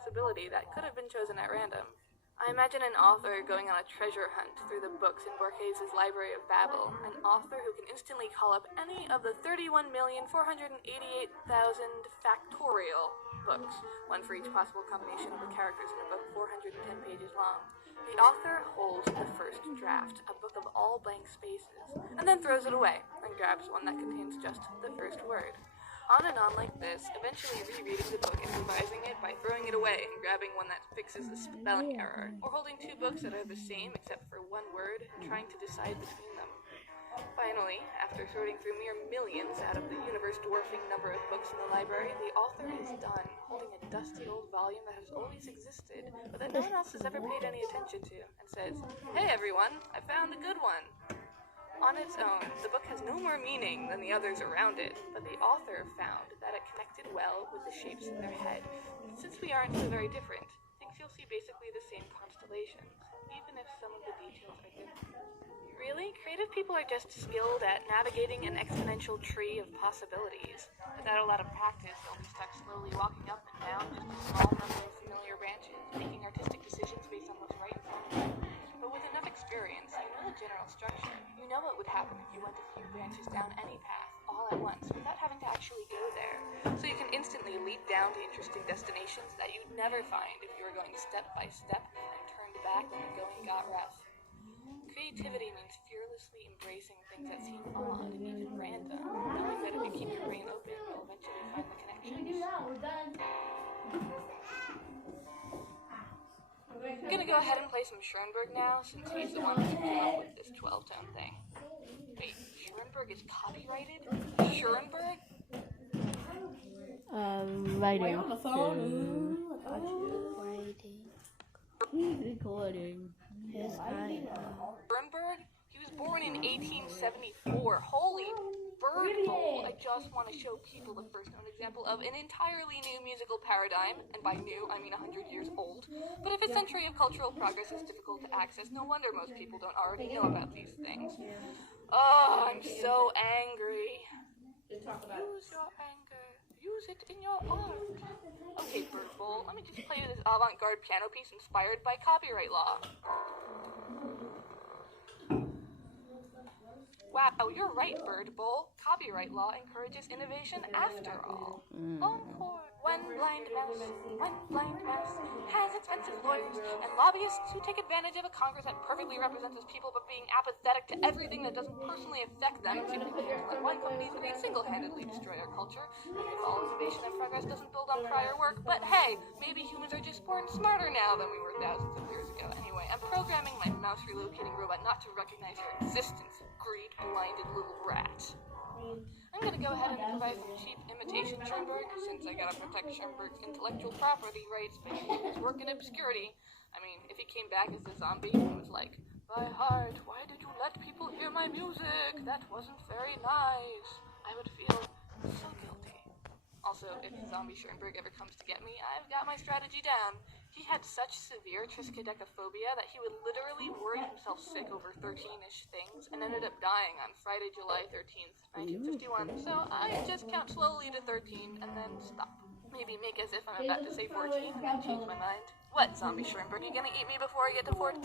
possibility that could have been chosen at random. I imagine an author going on a treasure hunt through the books in Borges' Library of Babel, an author who can instantly call up any of the 31,488,000 factorial books, one for each possible combination of the characters in a book 410 pages long. The author holds the first draft, a book of all blank spaces, and then throws it away and grabs one that contains just the first word. On and on like this, eventually rereading the book and revising it by throwing it away and grabbing one that fixes the spelling error, or holding two books that are the same except for one word and trying to decide between them. Finally, after sorting through mere millions out of the universe-dwarfing number of books in the library, the author is done, holding a dusty old volume that has always existed, but that no one else has ever paid any attention to, and says, "Hey everyone, I found a good one." On its own, the book has no more meaning than the others around it, but the author found that it connected well with the shapes in their head. And since we aren't so very different, thinks you'll see basically the same constellations, even if some of the details are different. Really, creative people are just skilled at navigating an exponential tree of possibilities. Without a lot of practice, they'll be stuck slowly walking up and down just a small number of familiar branches, making artistic decisions based on what's right in front of them. But with enough experience, you know the general structure. You know what would happen if you went a few branches down any path, all at once, without having to actually go there. So you can instantly leap down to interesting destinations that you'd never find if you were going step by step and turned back when the going got rough. Creativity means fearlessly embracing things that seem odd and even random, knowing that if you keep your brain open, you'll eventually find the connections. I'm gonna go ahead and play some Schoenberg now, since he's the one who came up with this 12-tone thing. Wait, Schoenberg is copyrighted? Schoenberg? Writing. On the phone. Writing. Recording. Yes, I know. Schoenberg? He was born in 1874. Holy bird bowl! I just want to show people the first known example of an entirely new musical paradigm, and by new, I mean 100 years old. But if a century of cultural progress is difficult to access, no wonder most people don't already know about these things. Oh, I'm so angry. Use your anger. Use it in your art. Okay, bird bowl, let me just play you this avant-garde piano piece inspired by copyright law. Wow, you're right, Bird Bowl. Copyright law encourages innovation after all. Encore. One blind mouse has expensive lawyers and lobbyists who take advantage of a Congress that perfectly represents its people but being apathetic to everything that doesn't personally affect them, simply because like one companies who can single-handedly destroy our culture. And if all innovation and progress doesn't build on prior work, but hey, maybe humans are just born smarter now than we were thousands of years ago. Anyway, I'm programming my mouse relocating robot not to recognize your existence, greed-blinded little rat. I'm gonna go ahead and improvise some cheap imitation Schoenberg, since I gotta protect Schoenberg's intellectual property rights by doing his work in obscurity. I mean, if he came back as a zombie and was like, "My heart, why did you let people hear my music? That wasn't very nice," I would feel so guilty. Also, if zombie Schoenberg ever comes to get me, I've got my strategy down. He had such severe triskaidekaphobia that he would literally worry himself sick over 13-ish things and ended up dying on Friday, July 13th, 1951. So I just count slowly to 13 and then stop. Maybe make as if I'm about to say 14 and then change my mind. What, zombie Schoenberg, you gonna eat me before I get to 14?